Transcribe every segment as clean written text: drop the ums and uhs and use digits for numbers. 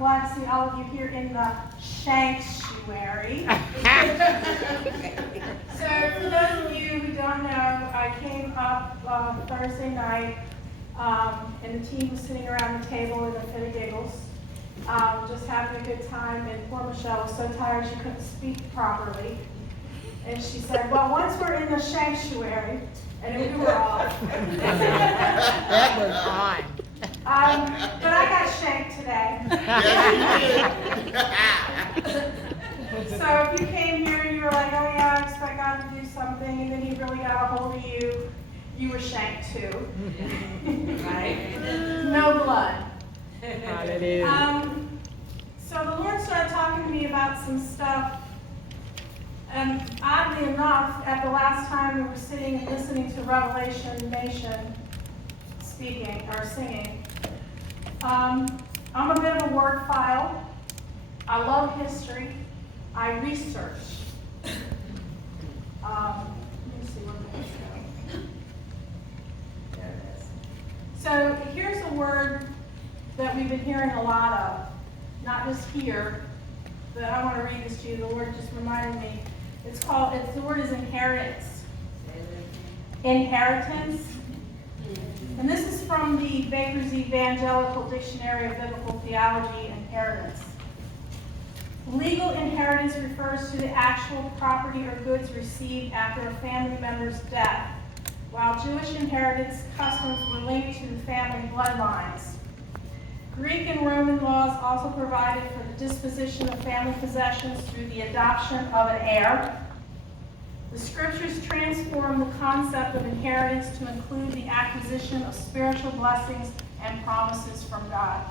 glad to see all of you here in the sanctuary. So for those of you who don't know, I came up Thursday night, and the team was sitting around the table in a fit of giggles, just having a good time, and poor Michelle was so tired she couldn't speak properly. And she said, well, once we're in the sanctuary, and we were off. That was fine. But I got shanked today. So if you came here and you were like, oh yeah, I expect God to do something, and then he really got a hold of you, you were shanked too. Right? No blood. Hallelujah. So the Lord started talking to me about some stuff. And oddly enough, at the last time we were sitting and listening to Revelation Nation speaking or singing, I'm a bit of a word file. I love history. I research. Let me see where this goes. There it is. So here's a word that we've been hearing a lot of, not just here, but I want to read this to you. The Lord just reminded me. The word is inheritance. Inheritance. And this is from the Baker's Evangelical Dictionary of Biblical Theology, inheritance. Legal inheritance refers to the actual property or goods received after a family member's death, while Jewish inheritance customs were linked to the family bloodlines. Greek and Roman laws also provided for the disposition of family possessions through the adoption of an heir. The scriptures transform the concept of inheritance to include the acquisition of spiritual blessings and promises from God.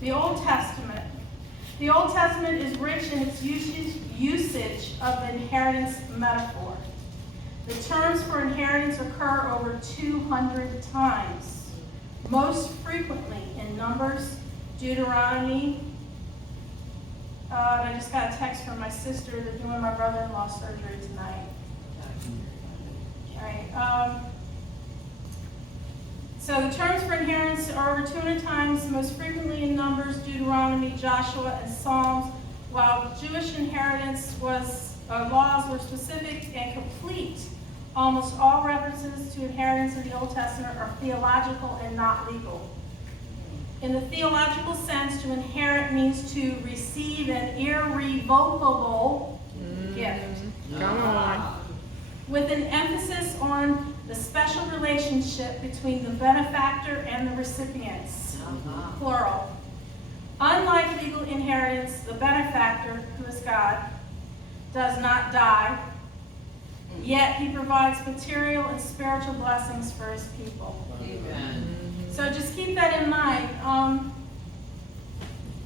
The Old Testament. The Old Testament is rich in its usage of the inheritance metaphor. The terms for inheritance occur over 200 times. Most frequently in Numbers, Deuteronomy. I just got a text from my sister. They're doing my brother-in-law surgery tonight. All right. So the terms for inheritance are over 200 times, most frequently in Numbers, Deuteronomy, Joshua, and Psalms, while Jewish inheritance laws were specific and complete. Almost all references to inheritance in the Old Testament are theological and not legal. In the theological sense, to inherit means to receive an irrevocable gift. Come on. With an emphasis on the special relationship between the benefactor and the recipients, plural. Unlike legal inheritance, the benefactor, who is God, does not die. Yet he provides material and spiritual blessings for his people. Amen. So just keep that in mind.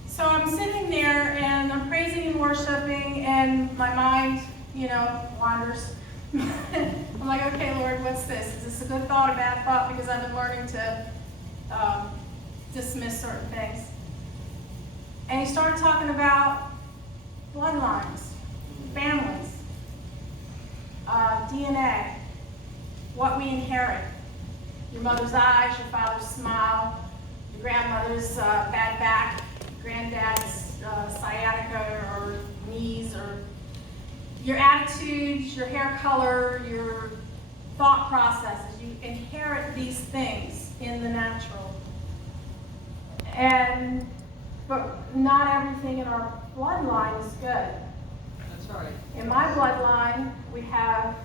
So I'm sitting there and I'm praising and worshiping, and my mind, wanders. I'm like, okay, Lord, what's this? Is this a good thought or a bad thought? Because I've been learning to dismiss certain things. And he started talking about bloodlines, families. DNA, what we inherit. Your mother's eyes, your father's smile, your grandmother's bad back, your granddad's sciatica or knees, or your attitudes, your hair color, your thought processes. You inherit these things in the natural. But not everything in our bloodline is good. In my bloodline, we have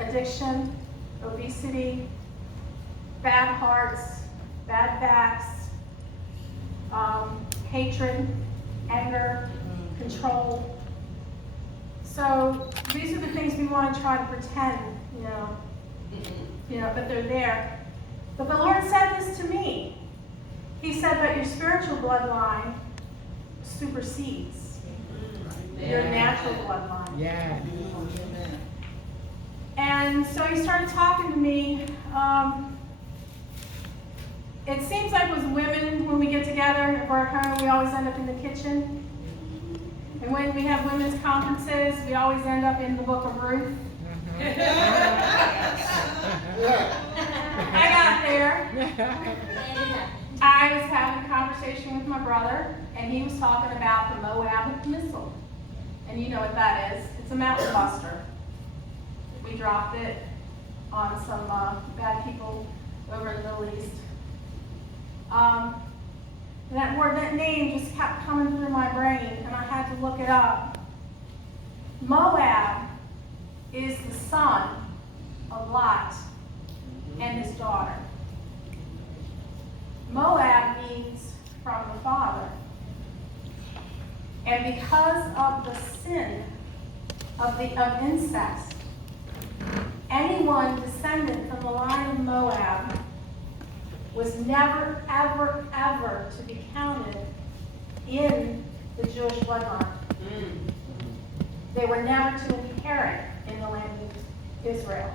addiction, obesity, bad hearts, bad backs, hatred, anger, control. So these are the things we want to try to pretend, but they're there. But the Lord said this to me. He said that your spiritual bloodline supersedes your natural bloodline. Yeah. And so he started talking to me. It seems like with women, when we get together at our home, we always end up in the kitchen. And when we have women's conferences, we always end up in the book of Ruth. I got there. I was having a conversation with my brother, and he was talking about the Moab missile. And you know what that is. It's a mountain buster. We dropped it on some bad people over in the Middle East. That name just kept coming through my brain, and I had to look it up. Moab is the son of Lot and his daughter. Moab means from the father. And because of the sin of incest, anyone descendant from the line of Moab was never, ever, ever to be counted in the Jewish bloodline. They were never to inherit in the land of Israel.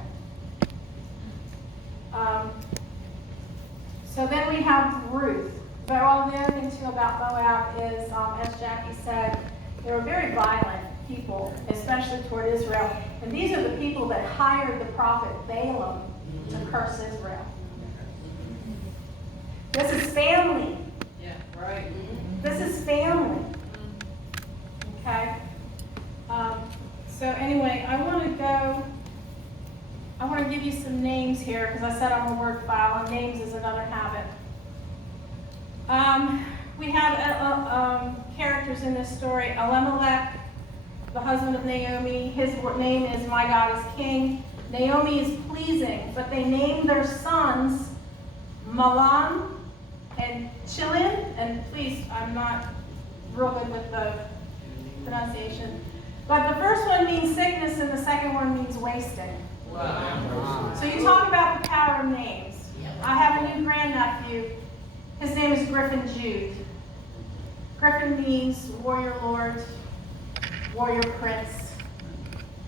So then we have Ruth. But all the other thing too about Moab is, as Jackie said, they were very violent people, especially toward Israel. And these are the people that hired the prophet Balaam to curse Israel. This is family. Yeah, right. This is family. Okay? So anyway, I want to give you some names here because I said on the word file, and names is another habit. We have characters in this story. Elimelech, the husband of Naomi, his name is My God is King. Naomi is pleasing, but they named their sons Mahlon and Chilion, and please, I'm not real good with the pronunciation. But the first one means sickness and the second one means wasting. Wow. So you talk about the power of names. I have a new grandnephew. His name is Griffin Jude. Griffin means warrior lord, warrior prince.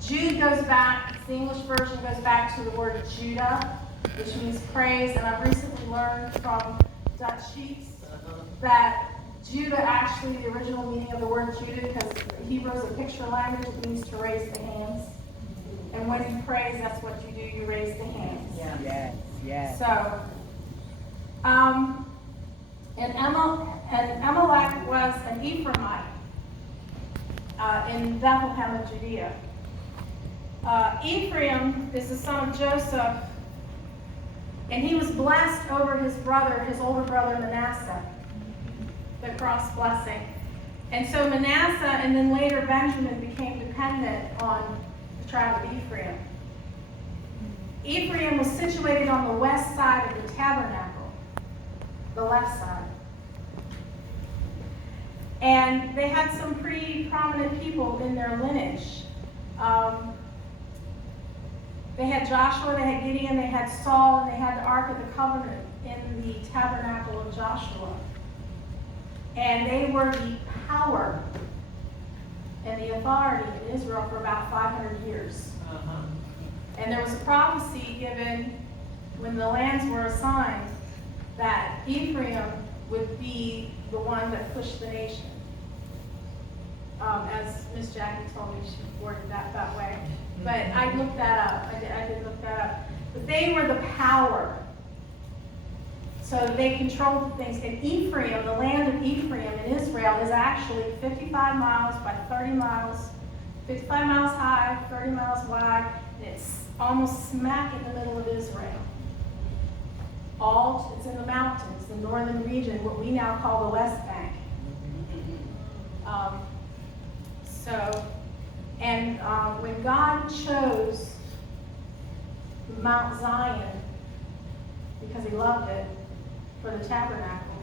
Jude goes back, the English version goes back to the word Judah, which means praise, and I've recently learned from Dutch sheets that Judah, actually the original meaning of the word Judah, because Hebrew is a picture language, it means to raise the hands. And when you praise, that's what you do, you raise the hands. Yeah. Yes. So, and Amalek was an Ephraimite in Bethlehem of Judea. Ephraim is the son of Joseph, and he was blessed over his brother, his older brother Manasseh, the cross blessing. And so Manasseh and then later Benjamin became dependent on the tribe of Ephraim. Ephraim was situated on the west side of the tabernacle, the left side. And they had some pretty prominent people in their lineage. They had Joshua, they had Gideon, they had Saul, and they had the Ark of the Covenant in the tabernacle of Joshua. And they were the power and the authority in Israel for about 500 years. And there was a prophecy given when the lands were assigned that Ephraim would be the one that pushed the nation. As Miss Jackie told me, she worded that way. But I looked that up. I did look that up. But they were the power. So they controlled things. And Ephraim, the land of Ephraim in Israel, is actually 55 miles by 30 miles, 55 miles high, 30 miles wide, and it's almost smack in the middle of Israel. It's in the mountains, the northern region, what we now call the West Bank. When God chose Mount Zion, because he loved it, for the tabernacle,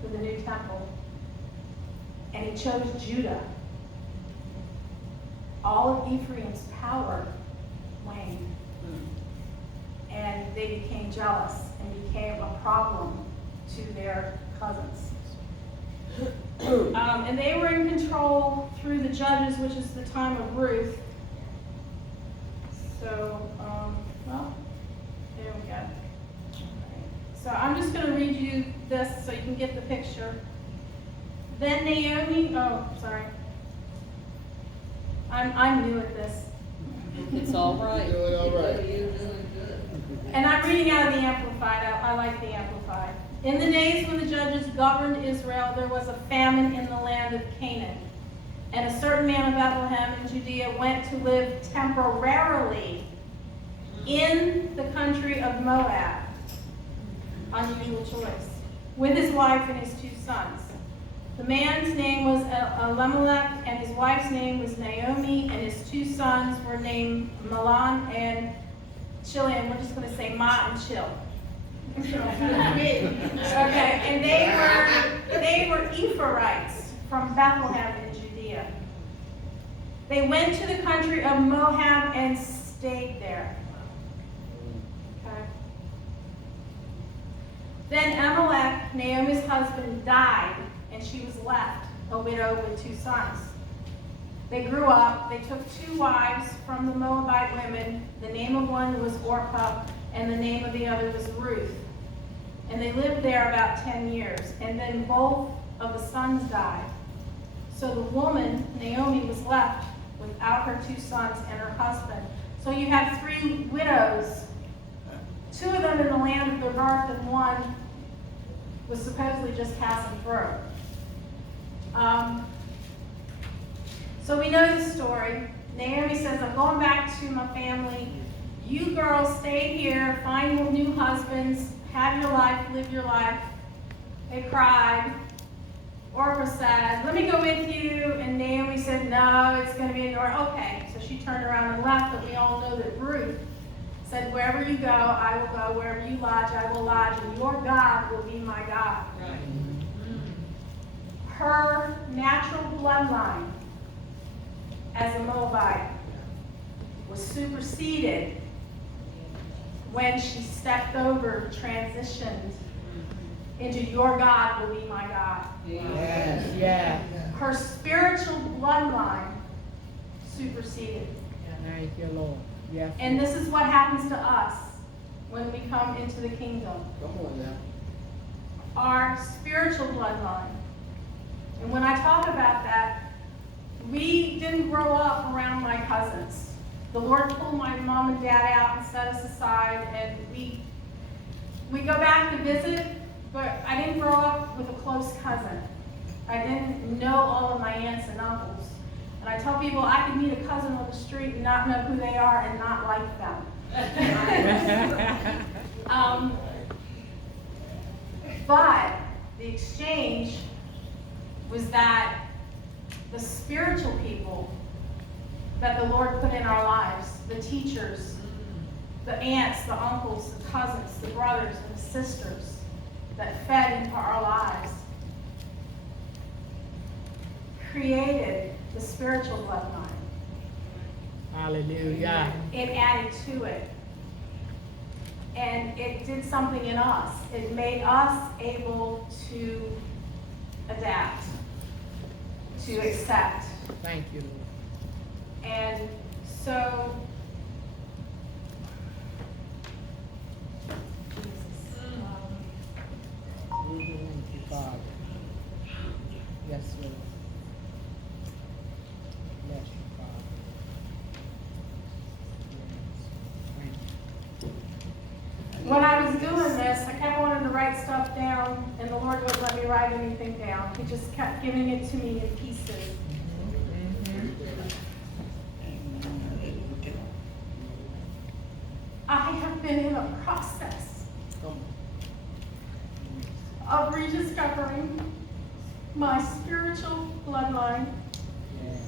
for the new temple, and he chose Judah, all of Ephraim's power waned. And they became jealous and became a problem to their cousins. And they were in control through the judges, which is the time of Ruth. So, there we go. So I'm just going to read you this so you can get the picture. Then Naomi, I'm new at this. It's all right. Doing all right. You're doing good. And I'm reading out of the Amplified. I like the Amplified. In the days when the judges governed Israel, there was a famine in the land of Canaan. And a certain man of Bethlehem in Judea went to live temporarily in the country of Moab, unusual choice, with his wife and his 2 sons. The man's name was Elimelech, and his wife's name was Naomi, and his 2 sons were named Mahlon and Chilion. We're just going to say Ma and Chil. Okay, and they were Ephraimites from Bethlehem in Judea. They went to the country of Moab and stayed there. Okay. Then Elimelech, Naomi's husband, died, and she was left a widow with 2 sons. They grew up. They took 2 wives from the Moabite women. The name of one was Orpah, and the name of the other was Ruth. And they lived there about 10 years. And then both of the sons died. So the woman, Naomi, was left without her 2 sons and her husband. So you have 3 widows, 2 of them in the land of their birth, and one was supposedly just passing through. So we know the story. Naomi says, I'm going back to my family. You girls stay here, find new husbands, have your life, live your life. They cried. Orpah said, let me go with you. And Naomi said, no, it's going to be in Nor. Okay, so she turned around and left, but we all know that Ruth said, wherever you go, I will go. Wherever you lodge, I will lodge. And your God will be my God. Right. Her natural bloodline as a Moabite was superseded when she stepped over, transitioned into your God will be my God. Yes. Yeah. Her spiritual bloodline superseded. Thank you, Lord. Yes. And this is what happens to us when we come into the kingdom. Come on now. Our spiritual bloodline. And when I talk about that, we didn't grow up around my cousins. The Lord pulled my mom and dad out and set us aside, and we go back to visit, but I didn't grow up with a close cousin. I didn't know all of my aunts and uncles. And I tell people I could meet a cousin on the street and not know who they are and not like them. But the exchange was that the spiritual people that the Lord put in our lives, the teachers, the aunts, the uncles, the cousins, the brothers, and the sisters that fed into our lives, created the spiritual bloodline. Hallelujah. It added to it. And it did something in us. It made us able to adapt, to accept. Thank you, Lord. And so, Thank you, Father. Yes, Lord. Bless you, Father. Yes. Thank you. when I was doing this, I kept wanting to write stuff down, and the Lord wouldn't let me write anything down. He just kept giving it to me in pieces. I have been in a process of rediscovering my spiritual bloodline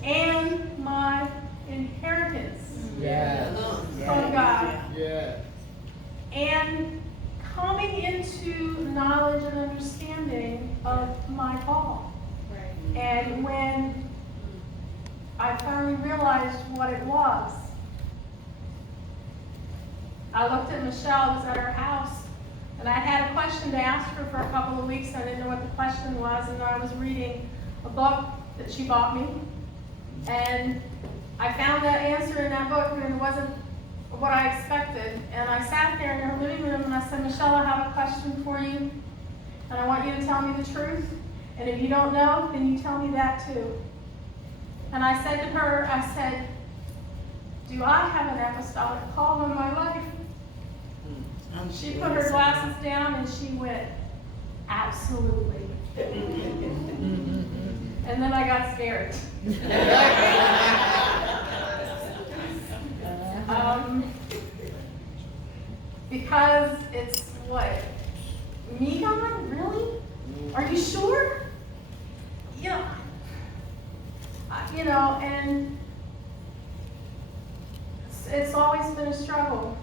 and my inheritance Yes. from God, Yeah. and coming into knowledge and understanding of my call. And when I finally realized what it was, I looked at Michelle. I was at her house, and I had a question to ask her for a couple of weeks. I didn't know what the question was, and I was reading a book that she bought me, and I found that answer in that book, and it wasn't what I expected. And I sat there in her living room, and I said, Michelle, I have a question for you, and I want you to tell me the truth. And if you don't know, then you tell me that too. And I said to her, I said, do I have an apostolic call in my life? She put her glasses down and she went, Absolutely. And then I got scared. Because it's what? Me, God? Really? Are you sure? Yeah. And it's always been a struggle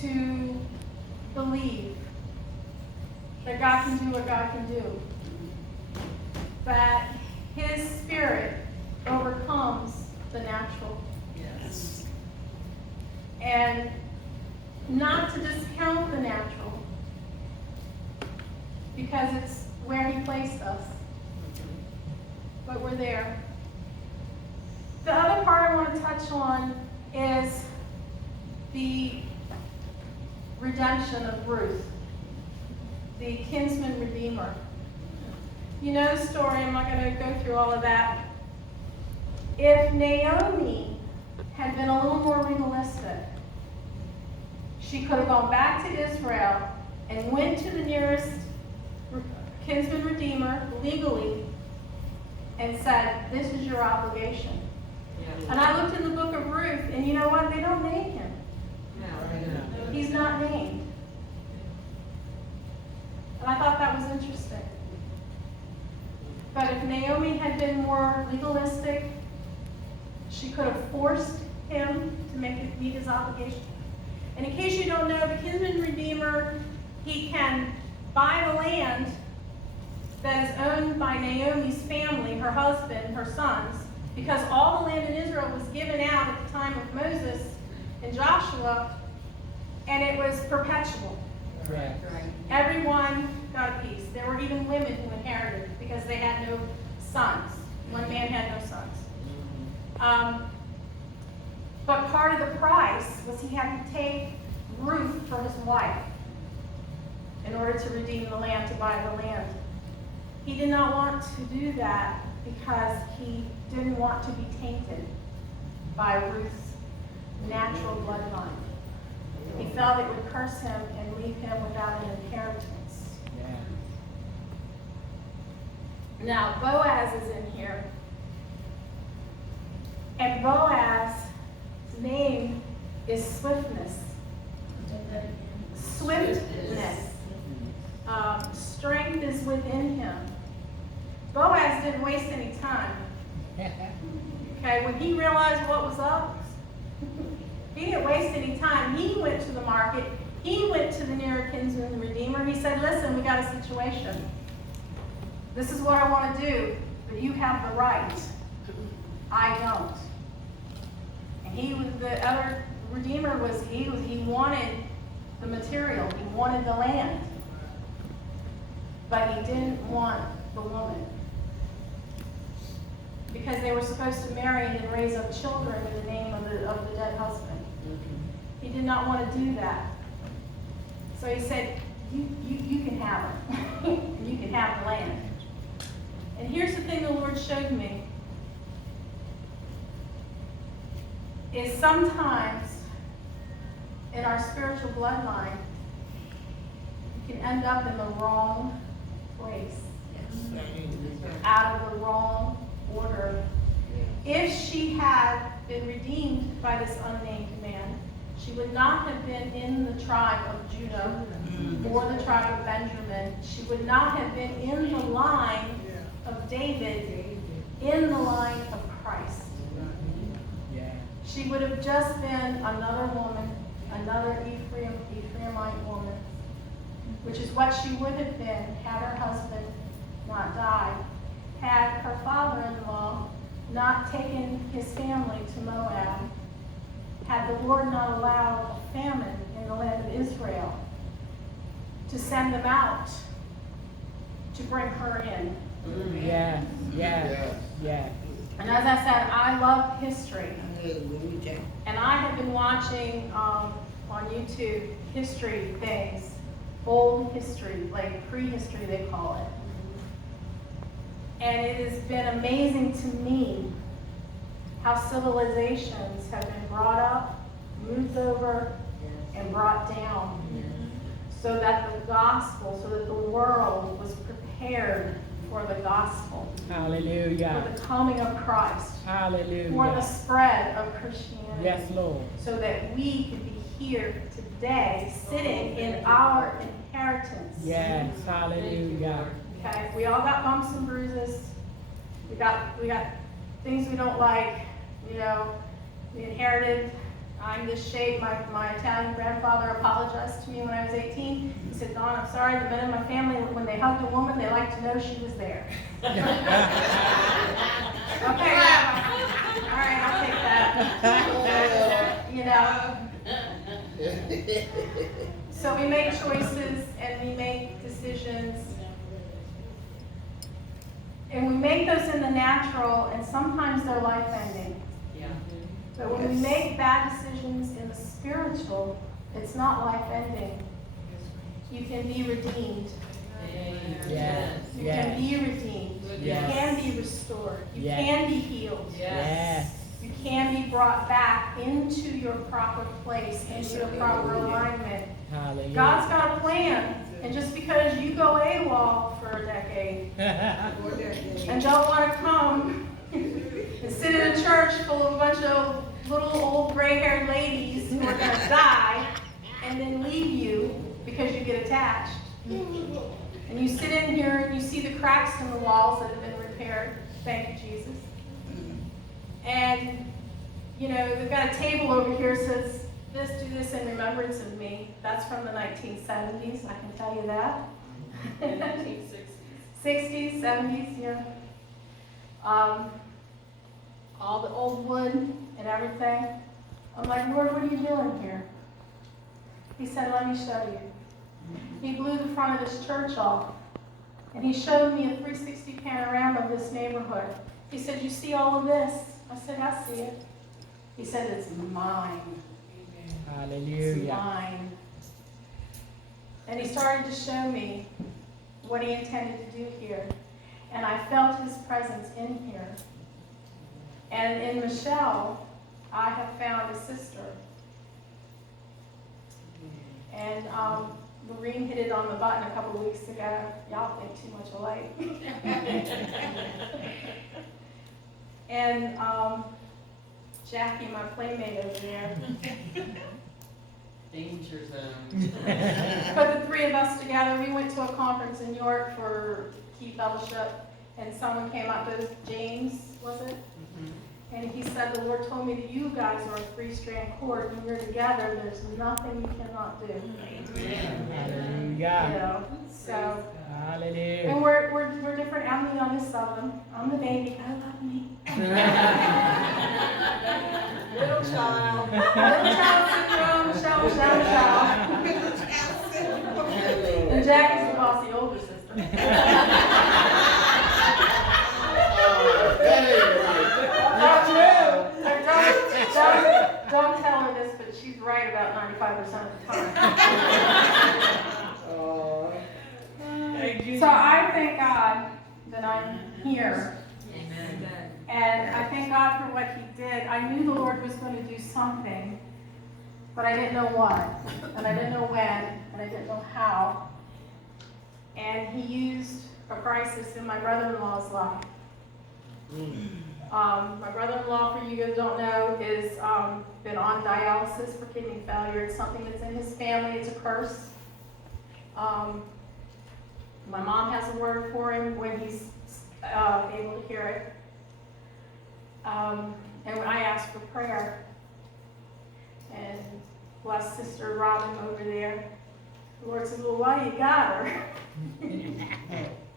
to believe that God can do what God can do. That His Spirit overcomes the natural. Yes. And not to discount the natural, because it's where He placed us. But we're there. The other part I want to touch on is the redemption of Ruth, the kinsman redeemer. You know the story, I'm not going to go through all of that. If Naomi had been a little more realistic, she could have gone back to Israel and went to the nearest kinsman redeemer legally and said, this is your obligation. Yeah. And I looked in the book of Ruth, and you know what? They don't name him. No. He's not named. And I thought that was interesting. But if Naomi had been more legalistic, she could have forced him to meet his obligation. And in case you don't know, the kinsman redeemer, he can buy the land that is owned by Naomi's family, her husband, her sons, because all the land in Israel was given out at the time of Moses and Joshua, and it was perpetual. Right. Everyone got a piece. There were even women who inherited because they had no sons. One man had no sons. But part of the price was he had to take Ruth for his wife in order to redeem the land, to buy the land. He did not want to do that because he didn't want to be tainted by Ruth's natural bloodline. He felt it would curse him and leave him without an inheritance. Yeah. Now, Boaz is in here. And Boaz's name is swiftness. Swiftness. Strength is within him. Boaz didn't waste any time. Okay, when he realized what was up, he didn't waste any time. He went to the market. He went to the near kinsman redeemer. He said, listen, we got a situation. This is what I want to do, but you have the right. I don't. And he was, the other redeemer was, he wanted the material. He wanted the land. But he didn't want the woman. Because they were supposed to marry and raise up children in the name of the dead husband. He did not want to do that. So he said, you can have it. You can have the land. And here's the thing the Lord showed me. Is sometimes in our spiritual bloodline, you can end up in the wrong place. Out of the wrong order. If she had been redeemed by this unnamed man, she would not have been in the tribe of Judah or the tribe of Benjamin. She would not have been in the line of David, in the line of Christ. Yeah. She would have just been another woman, another Ephraimite woman, which is what she would have been had her husband not died, had her father-in-law not taken his family to Moab, had the Lord not allowed a famine in the land of Israel to send them out to bring her in. Yeah. Yeah. Yeah. And as I said, I love history. And I have been watching on YouTube history things, old history, like prehistory they call it. And it has been amazing to me how civilizations have been brought up, moved over, and brought down. so that the gospel, so that the world was prepared for the gospel, for Hallelujah. the coming of Christ, for the Hallelujah. spread of Christianity. Yes, Lord. So that we could be here today, sitting in our inheritance. Yes. Hallelujah. Okay, we all got bumps and bruises. We got things we don't like. You know, we inherited. I'm this shape. My Italian grandfather apologized to me when I was 18. He said, "Dawn, I'm sorry. The men in my family, when they hugged a woman, they like to know she was there." Okay, Rabbi. All right, I'll take that. You know. So we make choices and we make decisions. And we make those in the natural, and sometimes they're life-ending. Yeah. But when we make bad decisions in the spiritual, it's not life-ending. You can be redeemed. Yes. You Yes. can be redeemed. You Yes. can be restored. You Yes. can be healed. Yes. You can be brought back into your proper place, into your proper alignment. Hallelujah. God's got a plan. And just because you go AWOL for a decade and don't want to come and sit in a church full of a bunch of little old gray-haired ladies who are going to die and then leave you because you get attached. And you sit in here and you see the cracks in the walls that have been repaired. Thank you, Jesus. And, you know, they've got a table over here that says, "This, do this in remembrance of me." That's from the 1970s, I can tell you that. 60s, 70s, yeah. All the old wood and everything. I'm like, "Lord, what are you doing here?" He said, "Let me show you." He blew the front of this church off, and he showed me a 360 panorama of this neighborhood. He said, "You see all of this?" I said, "I see it." He said, "It's mine. It's Hallelujah. mine." And he started to show me what he intended to do here. And I felt his presence in here. And in Michelle, I have found a sister. And Maureen hit it on the button a couple of weeks ago. Y'all think too much alike. And Jackie, my playmate over there. Danger zone. Put the three of us together. We went to a conference in York for Key Fellowship, and someone came up to us, James, was it? And he said, "The Lord told me that you guys are a three-strand cord. When you're together, there's nothing you cannot do." You Hallelujah. know, so, Hallelujah. and we're different. I'm the youngest of them. I'm the baby. I love me. Little child. Little child syndrome, Michelle. And Jackie's the bossy older sister. Don't tell her this, but she's right about 95% of the time. So I thank God that I'm here. Amen. And I thank God for what he did. I knew the Lord was going to do something, but I didn't know what, and I didn't know when, and I didn't know how. And he used a crisis in my brother-in-law's life. My brother-in-law, for you guys don't know, is been on dialysis for kidney failure. It's something that's in his family. It's a curse. My mom has a word for him when he's able to hear it. And I asked for prayer. And bless Sister Robin over there. The Lord says, "Well, why you got her?"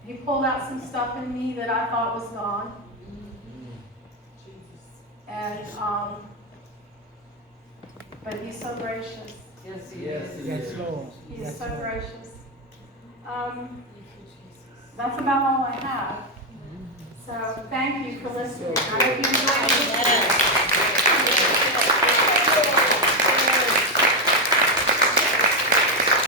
He pulled out some stuff in me that I thought was gone. And, but he's so gracious. Yes, he Yes, is. Yes, Lord. He's Yes, so Lord. gracious. That's about all I have. So thank you for listening. I hope you enjoyed it.